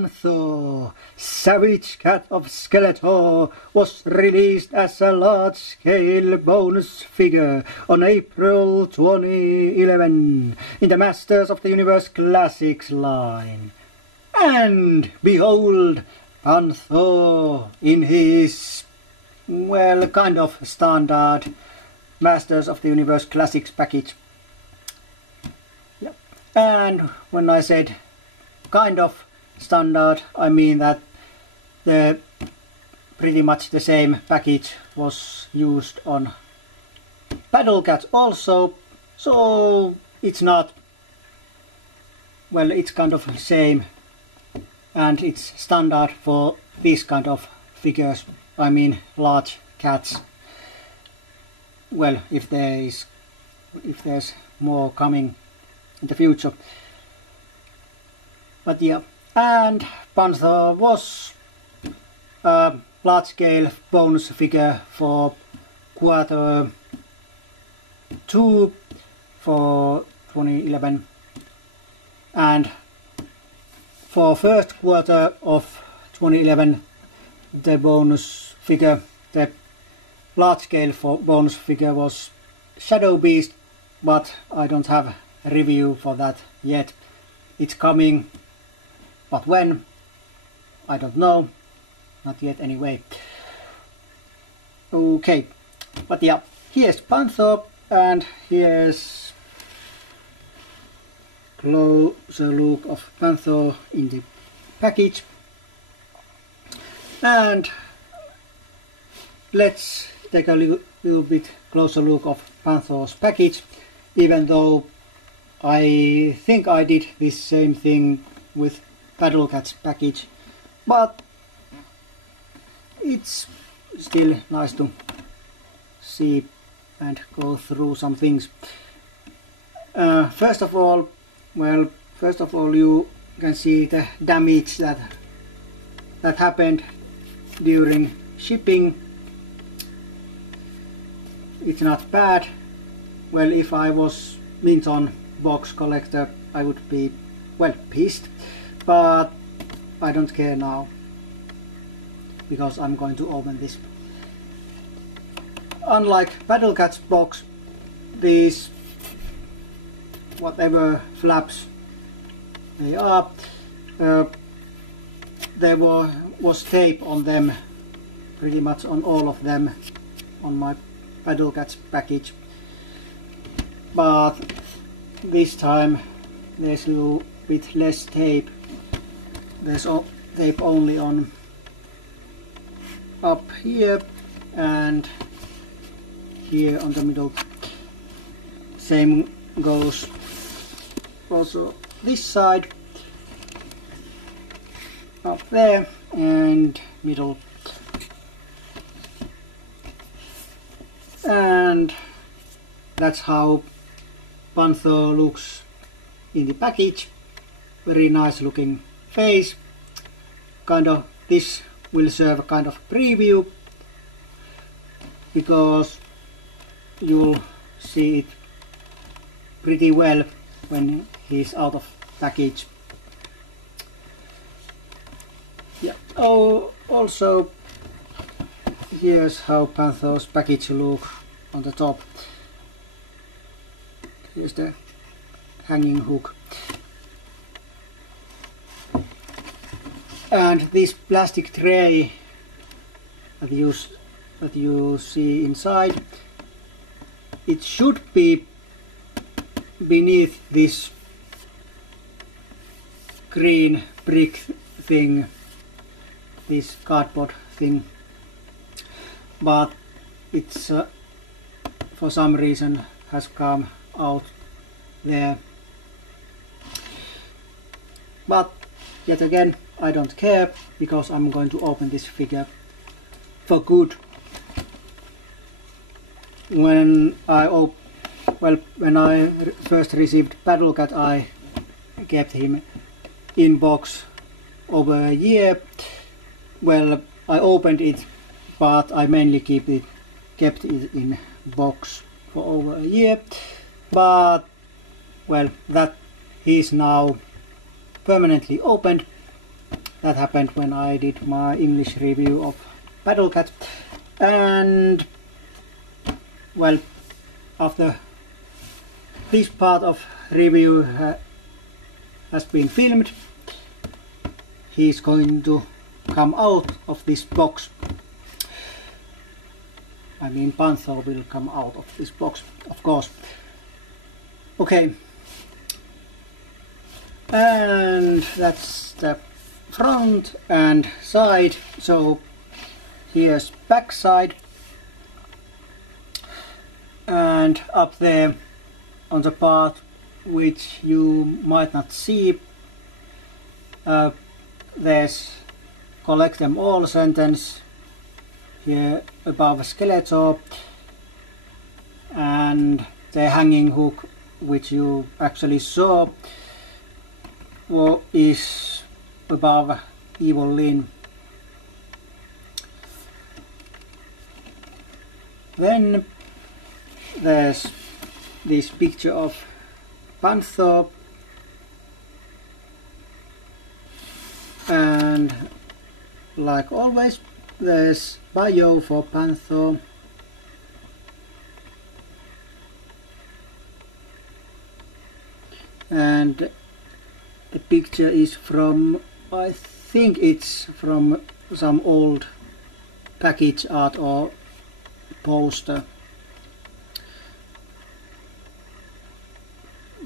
Panthor, Savage Cat of Skeletor, was released as a large-scale bonus figure on April 2011 in the Masters of the Universe Classics line. And behold, Panthor in his, well, kind of standard Masters of the Universe Classics package. Yep. And when I said kind of standard, I mean that pretty much the same package was used on Battle Cats also, so it's not, well, it's kind of the same, and it's standard for these kind of figures. I mean large cats. Well, if there's more coming in the future. But yeah, and Panthor was a large-scale bonus figure for quarter 2 for 2011, and for first quarter of 2011 the bonus figure, the large-scale bonus figure was Shadow Beast, but I don't have a review for that yet. It's coming, but when? I don't know. Not yet anyway. Okay, but yeah, here's Panthor, and here's closer look of Panthor in the package. And let's take a little bit closer look of Panthor's package, even though I think I did this same thing with Battle Cats package, but it's still nice to see and go through some things. First of all you can see the damage that happened during shipping. It's not bad. Well, if I was Minton box collector, I would be, well, pissed, but I don't care now because I'm going to open this. Unlike Battle Cats box, these whatever flaps they are, there was tape on them, pretty much on all of them, on my Battle Cats package, but this time there's a little bit less tape. There's tape only on up here and here on the middle. Same goes also this side, up there and middle. And that's how Panthor looks in the package. Very nice looking face. Kind of, this will serve a kind of preview because you'll see it pretty well when he's out of package. Yeah. Oh, also here's how Panthor's package look on the top. Here's the hanging hook. And this plastic tray that you see inside, it should be beneath this green brick thing, this cardboard thing, but it's for some reason has come out there. But yet again, I don't care because I'm going to open this figure for good. When I first received Battle Cat, I kept him in box over a year. Well, I opened it, but I mainly kept it in box for over a year. But well, that he's now permanently opened, that happened when I did my English review of Battlecat. And well, after this part of review has been filmed, he's going to come out of this box. I mean, Panthor will come out of this box, of course. Okay, and that's the front and side. So here's back side, and up there on the part which you might not see, there's collect them all sentence here above Skeletor, and the hanging hook which you actually saw is above Evil Lyn. Then there's this picture of Panthor, and like always there's bio for Panthor, and the picture is from, I think it's from some old package art or poster,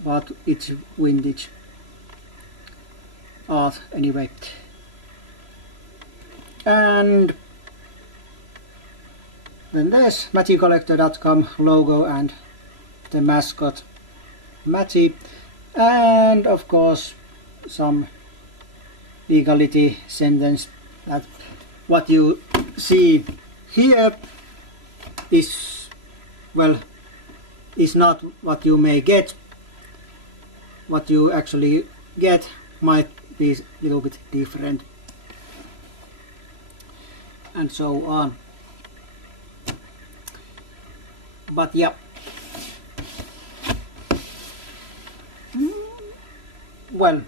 but it's vintage art anyway. And then there's MattyCollector.com logo and the mascot Matty, and of course some legality sentence that what you see here is, well, is not what you may get. What you actually get might be a little bit different, and so on. But yeah, well,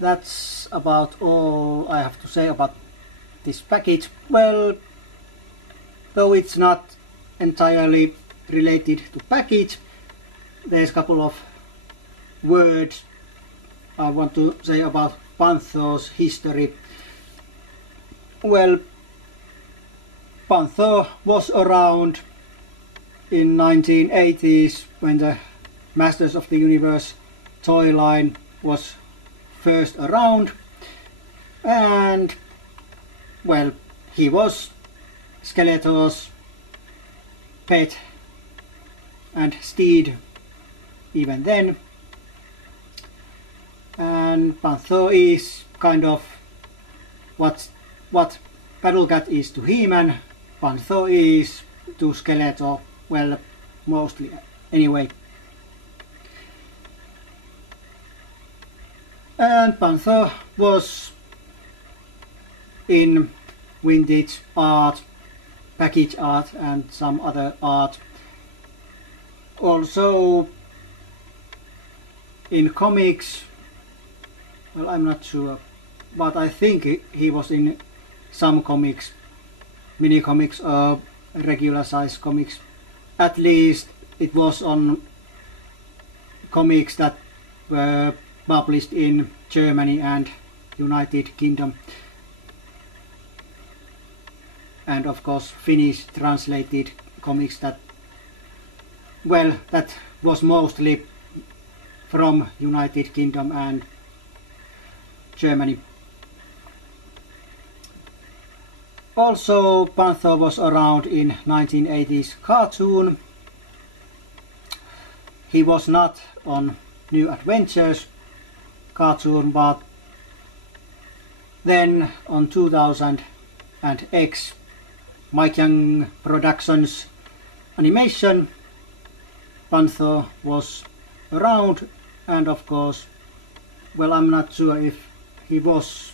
that's about all I have to say about this package. Well, though it's not entirely related to package, there's a couple of words I want to say about Panthor's history. Well, Panthor was around in 1980s when the Masters of the Universe toy line was first around, and well, he was Skeletor's pet and steed even then, and Panthor is kind of what Battlecat is to He-Man, Panthor is to Skeletor, well, mostly anyway. And Panthor was in vintage art, package art and some other art. Also in comics, well, I'm not sure, but I think he was in some comics, mini comics or regular size comics. At least it was on comics that were published in Germany and United Kingdom, and of course Finnish translated comics that, well, that was mostly from United Kingdom and Germany. Also, Panthor was around in 1980s cartoon. He was not on New Adventures cartoon, but then on 2000 and X Mike Young Productions animation, Panthor was around, and of course, well, I'm not sure if he was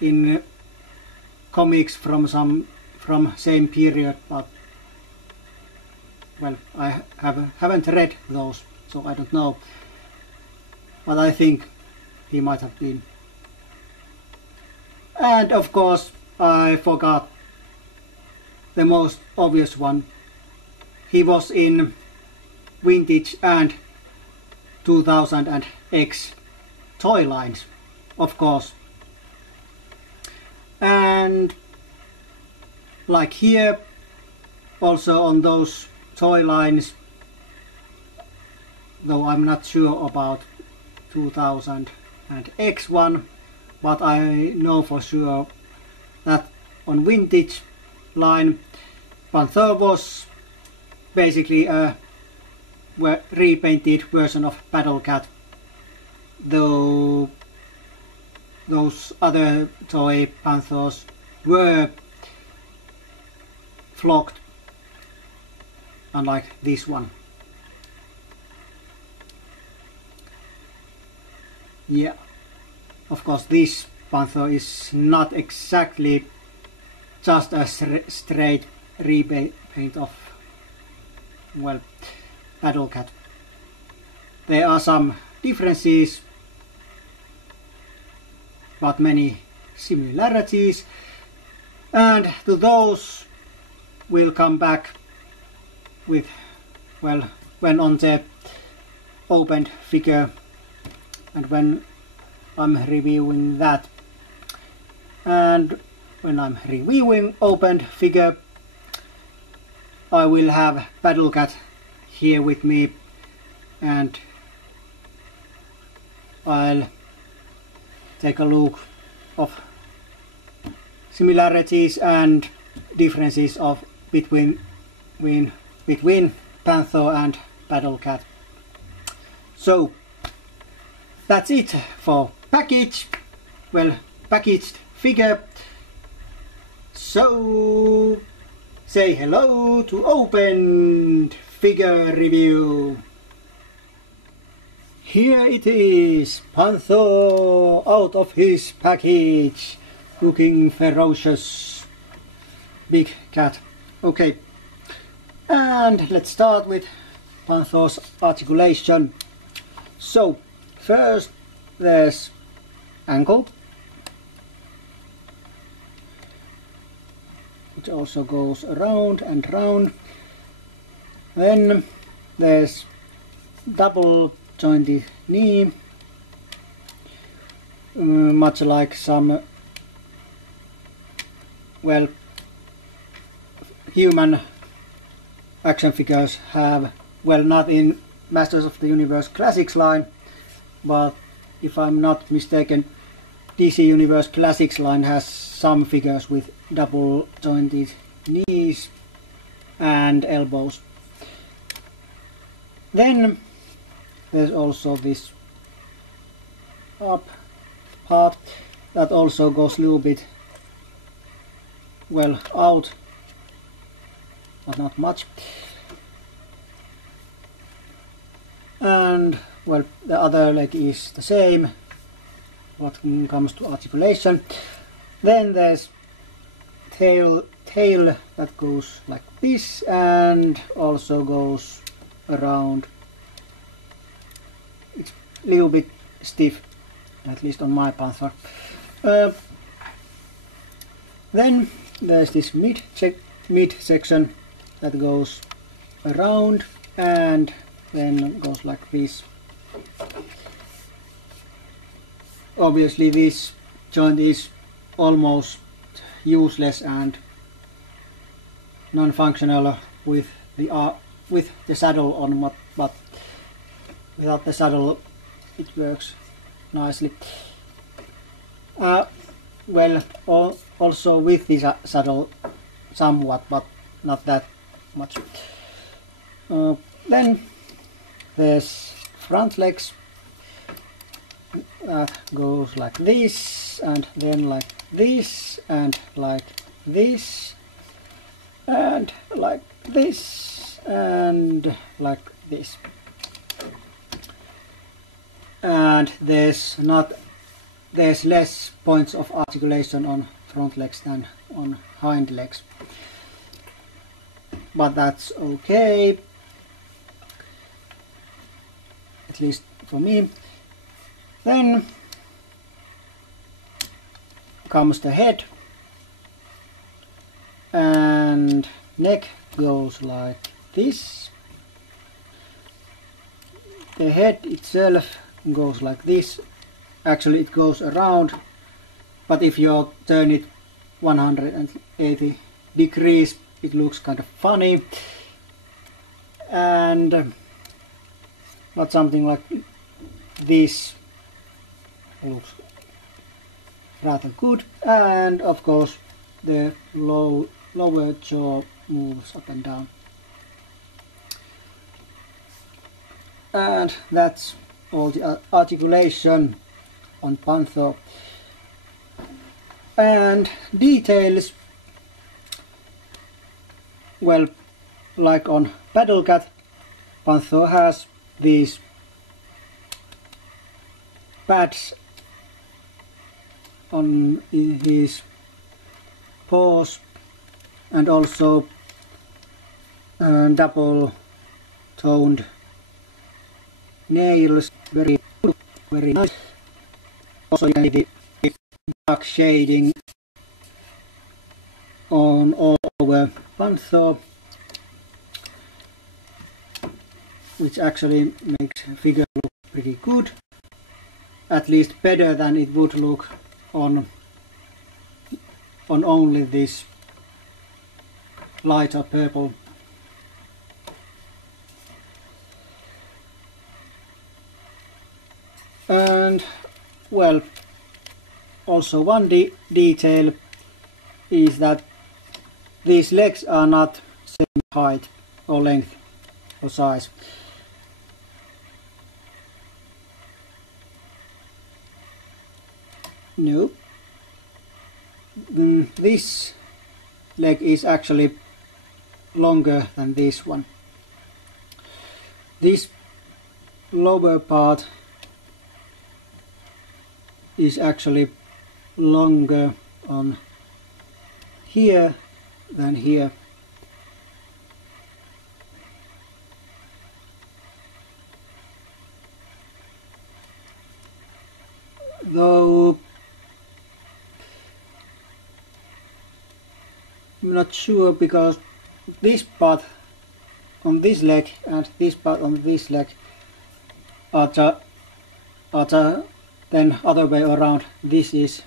in comics from same period, but well, I haven't read those, so I don't know, but I think he might have been. And of course I forgot the most obvious one. He was in vintage and 2000 and X toy lines, of course. And like here, also on those toy lines, though I'm not sure about 2000 and X one, but I know for sure that on vintage line Panthor was basically a repainted version of Battle Cat, though those other toy Panthors were flocked, unlike this one. Yeah, of course this Panthor is not exactly just a straight repaint of, well, Battle Cat. There are some differences, but many similarities, and to those we'll come back with, well, when on the opened figure and when I'm reviewing that. And when I'm reviewing opened figure, I will have Battle Cat here with me, and I'll take a look of similarities and differences of between Panthor and Battle Cat. So that's it for packaged figure. So say hello to opened figure review. Here it is, Panthor out of his package, looking ferocious. Big cat. Okay, and let's start with Panthor's articulation. So first there's ankle, which also goes around and round. Then there's double jointed knee, much like some, well, human action figures have. Well, not in Masters of the Universe Classics line, but if I'm not mistaken, DC Universe Classics line has some figures with double jointed knees and elbows. Then there's also this up part that also goes a little bit, well, out, but not much. And well, the other leg is the same what comes to articulation. Then there's tail that goes like this and also goes around. It's a little bit stiff, at least on my Panthor. Then there's this mid section that goes around and then goes like this. Obviously this joint is almost useless and non-functional with the saddle on, but without the saddle it works nicely. Well, also with the saddle somewhat, but not that much. Then there's front legs that goes like this, and then like this, and like this, and like this, and like this. And there's less points of articulation on front legs than on hind legs, but that's okay, at least for me. Then comes the head, and neck goes like this. The head itself goes like this. Actually it goes around, but if you turn it 180 degrees it looks kind of funny, and not something like this looks rather good. And of course the lower jaw moves up and down. And that's all the articulation on Panthor. And details, well, like on Paddlecat, Panthor has these pads on his paws, and also double toned nails, very nice. Also you can see the dark shading on all over Panthor, which actually makes the figure look pretty good, at least better than it would look on only this lighter purple. And well, also one detail is that these legs are not same height or length or size. No, this leg is actually longer than this one. This lower part is actually longer on here than here. Though I'm not sure, because this part on this leg and this part on this leg are then other way around. This is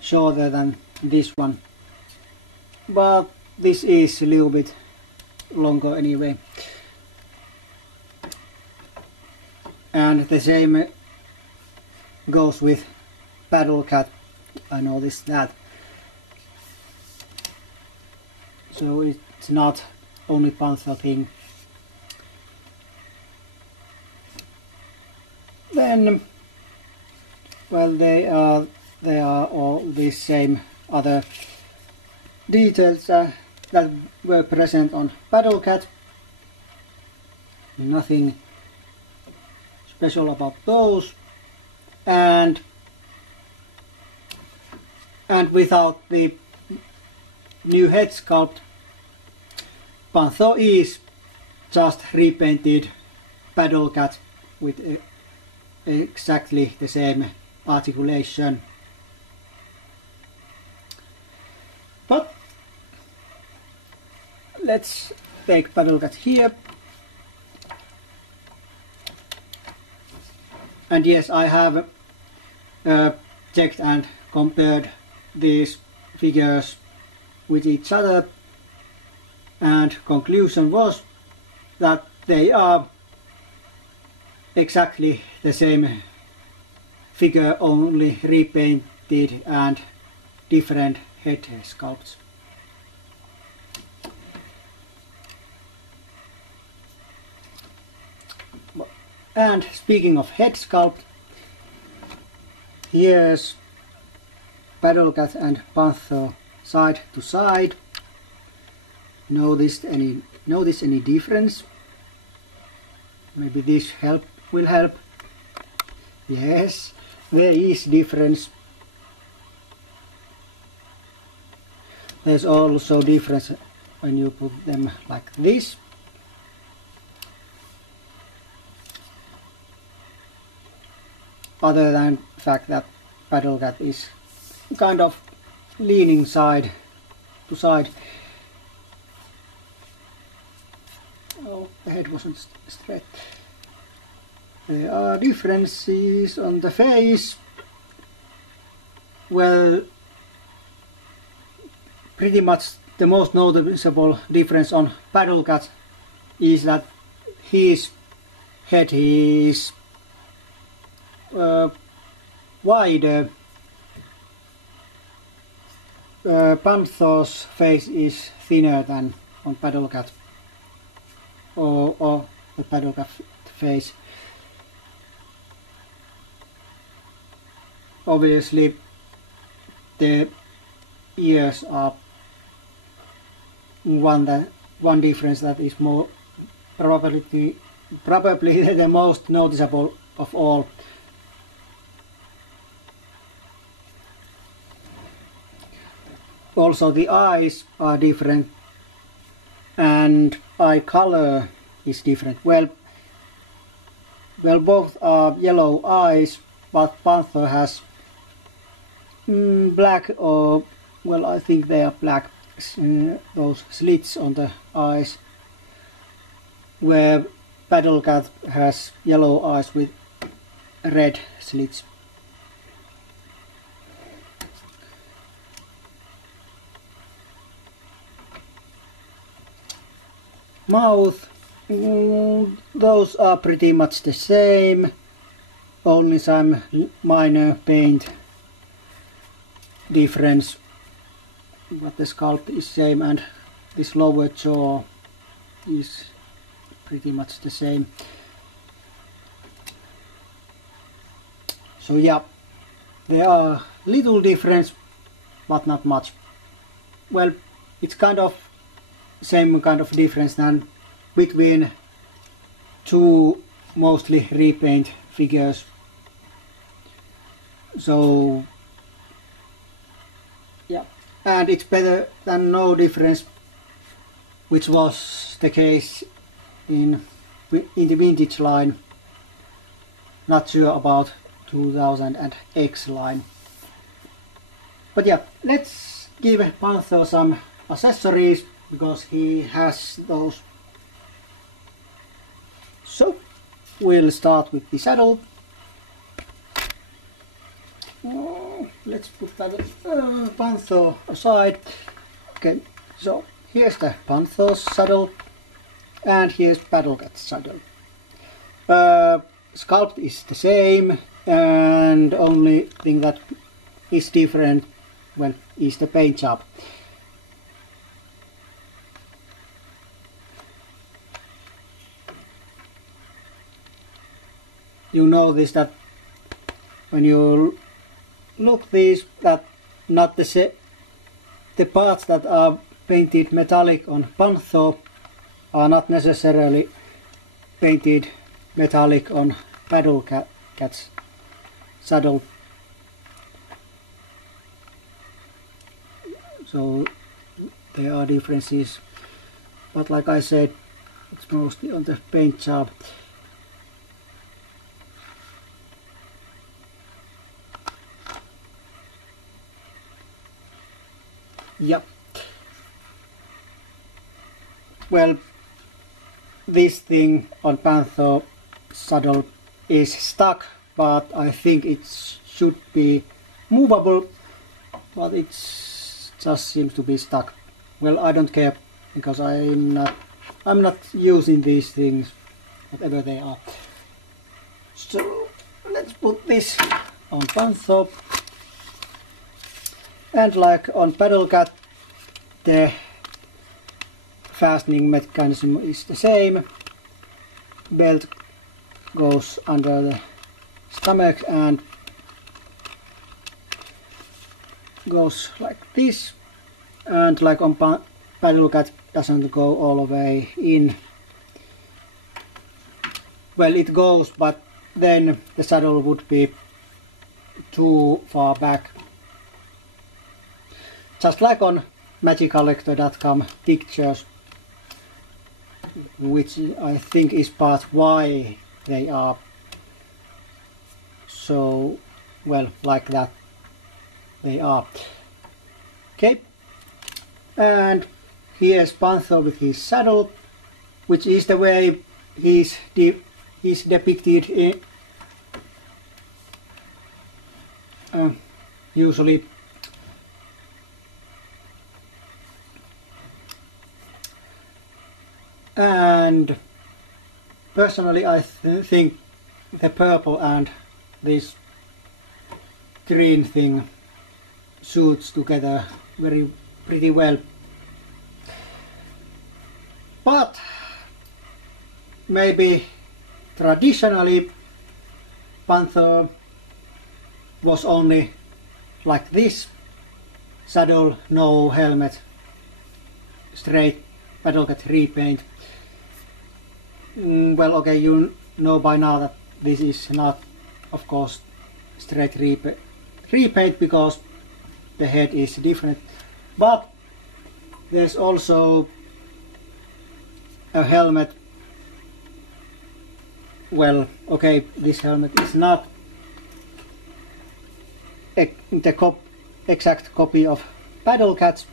shorter than this one, but this is a little bit longer anyway. And the same goes with Paddlecat, I noticed that. So it's not only Panthor thing. Then, well, they are all the same other details that were present on Paddlecat. Nothing special about those, and without the new head sculpt, Panthor is just repainted Paddlecat with exactly the same articulation. But let's take Paddlecat here. And yes, I have checked and compared these figures with each other, and conclusion was that they are exactly the same figure, only repainted and different head sculpts. And speaking of head sculpt, here's Paddlecat and Panthor side to side. Notice any difference? Maybe this will help. Yes, there is difference. There's also difference when you put them like this. Other than the fact that Paddle Cat is kind of leaning side to side. Oh, the head wasn't straight. There are differences on the face. Well, pretty much the most noticeable difference on Paddle Cat is that his head is wider. Panthor's face is thinner than on Paddle Cat, or the Paddle Cat face. Obviously, the ears are one difference that is more probably the most noticeable of all. Also, the eyes are different and eye color is different. Well, both are yellow eyes, but Panthor has black, or well, I think they are black, those slits on the eyes, where Paddle Cat has yellow eyes with red slits. Mouth, those are pretty much the same, only some minor paint difference, but the sculpt is same, and this lower jaw is pretty much the same. So yeah, there are little difference, but not much. Well, it's kind of same kind of difference than between two mostly repaint figures. So yeah, and it's better than no difference, which was the case in the vintage line. Not sure about 2000 and X line. But yeah, let's give Panthor some accessories, because he has those. So we'll start with the saddle. Let's put that Panthor aside. Okay, so here's the Panthor saddle, and here's Paddle Cat's saddle. Sculpt is the same, and only thing that is different, well, is the paint job. You notice that when you look these, that not the parts that are painted metallic on Panthor are not necessarily painted metallic on Paddle Cat's saddle. So there are differences, but like I said, it's mostly on the paint job. Yep. Well, this thing on Panthor saddle is stuck, but I think it should be movable, but it just seems to be stuck. Well, I don't care, because I'm not using these things, whatever they are. So let's put this on Panthor. And like on Paddle Cat, the fastening mechanism is the same. Belt goes under the stomach and goes like this, and like on Paddle Cat, doesn't go all the way in. Well, it goes, but then the saddle would be too far back. Just like on MagicCollector.com pictures, which I think is part why they are so well, like that they are. Okay, and here's Panthor with his saddle, which is the way he's depicted in usually. And personally I think the purple and this green thing suits together pretty well. But maybe traditionally Panthor was only like this, saddle, no helmet, straight paddlecat repaint. Well, okay, you know by now that this is not, of course, straight repaint because the head is different, but there's also a helmet. Well, okay, this helmet is not the exact copy of paddlecat's,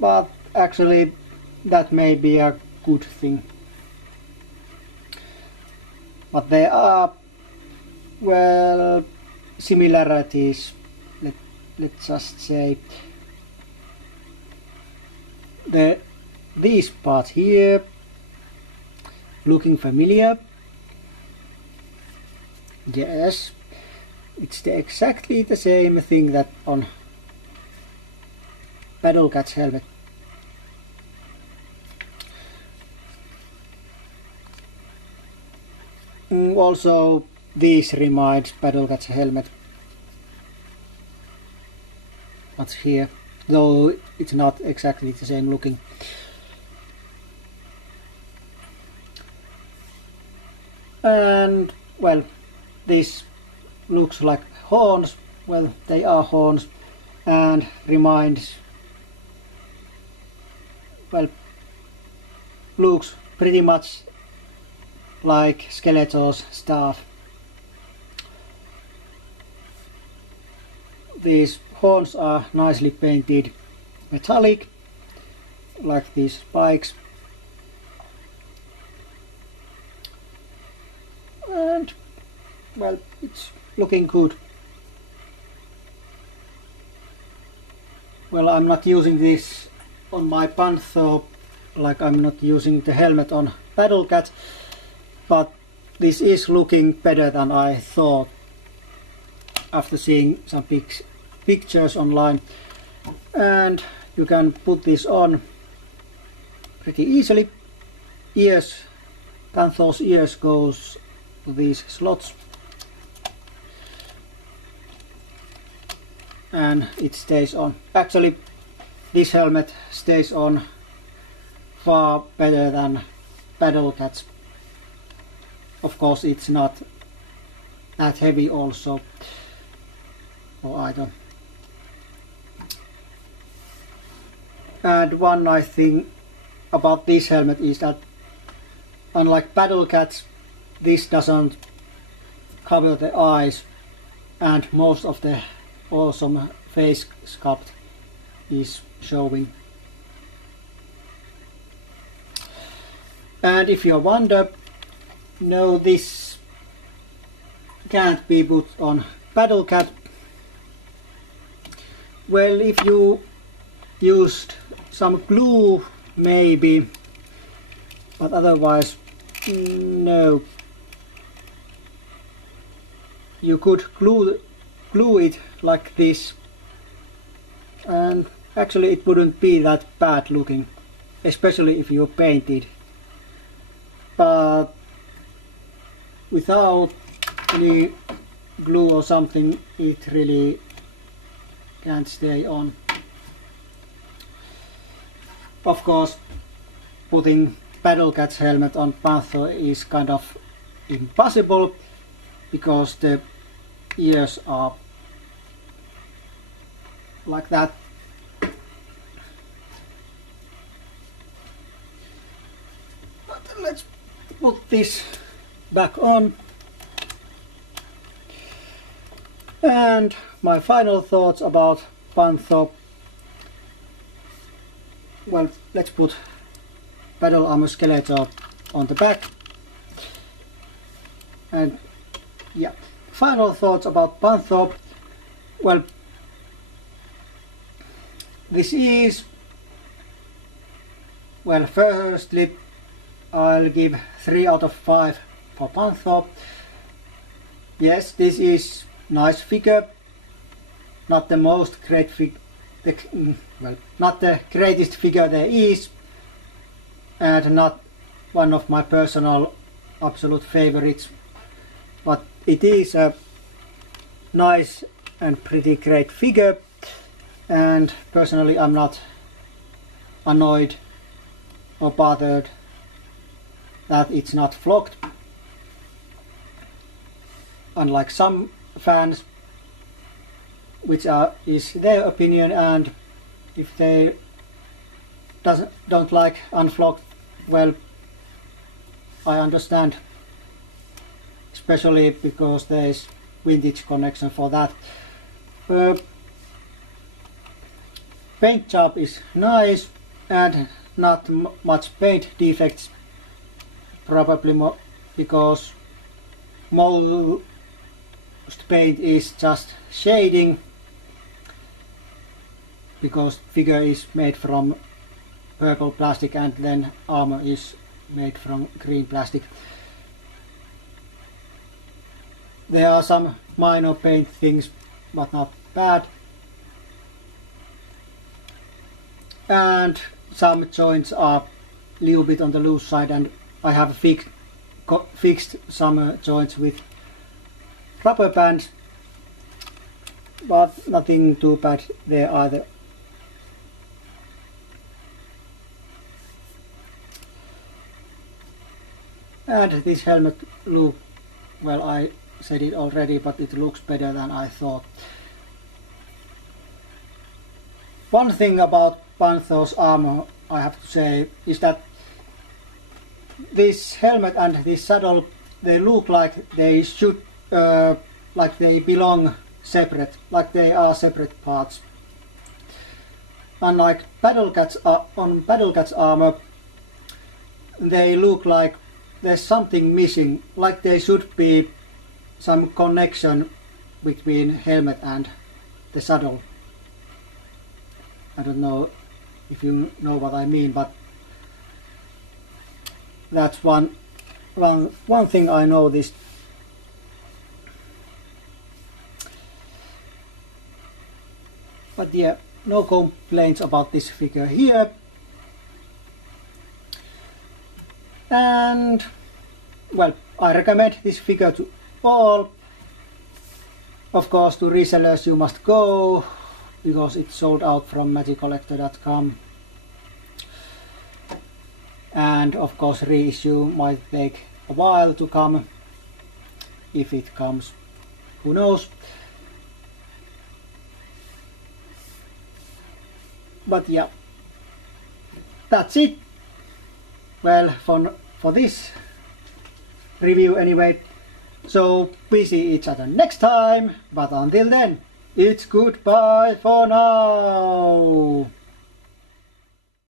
but actually that may be a good thing. But there are, well, similarities, let's just say. These parts here looking familiar. Yes, it's exactly the same thing that on paddlecat's helmet. Also, these remind paddlecat's helmet. What's here? Though it's not exactly the same looking. And well, this looks like horns. Well, they are horns, and reminds, well, looks pretty much like Skeletor's staff. These horns are nicely painted metallic, like these spikes. And well, it's looking good. Well, I'm not using this on my Panthor like I'm not using the helmet on paddlecat, but this is looking better than I thought after seeing some pictures online. And you can put this on pretty easily. Ears, Panthor's ears goes to these slots, and it stays on. Actually, this helmet stays on far better than paddlecat's. Of course, it's not that heavy also, or either. And one nice thing about this helmet is that unlike paddlecat's, this doesn't cover the eyes, and most of the awesome face sculpt is showing. And if you wonder, no, this can't be put on paddlecat. Well, if you used some glue maybe, but otherwise no. You could glue it like this, and actually it wouldn't be that bad looking, especially if you painted. But without any glue or something, it really can't stay on. Of course, putting paddlecat's helmet on Panthor is kind of impossible because the ears are like that. But let's put this back on. And my final thoughts about Panthor. Well, let's put battle armor Skeletor on the back. And yeah, final thoughts about Panthor. Well, this is, well, firstly I'll give 3 out of 5 for Panthor. Yes, this is nice figure, not the most great well, not the greatest figure there is, and not one of my personal absolute favorites, but it is a nice and pretty great figure, and personally I'm not annoyed or bothered that it's not flocked, unlike some fans, which is their opinion, and if they don't like unflocked, well, I understand, especially because there is vintage connection for that. Paint job is nice and not much paint defects, probably more because most paint is just shading, because figure is made from purple plastic and then armor is made from green plastic. There are some minor paint things, but not bad. And some joints are a little bit on the loose side, and I have fixed some joints with rubber bands, but nothing too bad there either. And this helmet look, well, I said it already, but it looks better than I thought. One thing about Panthor's armor I have to say is that this helmet and this saddle, they look like they should, like they belong separate, like they are separate parts. Unlike on Battle Cat's armor, they look like there's something missing, like there should be some connection between helmet and the saddle. I don't know if you know what I mean, but that's one thing I noticed. But yeah, no complaints about this figure here. And well, I recommend this figure to all. Of course, to resellers you must go, because it's sold out from magiccollector.com. And of course, reissue might take a while to come, if it comes, who knows. But yeah, that's it. Well, for this review anyway. So we see each other next time, but until then, it's goodbye for now.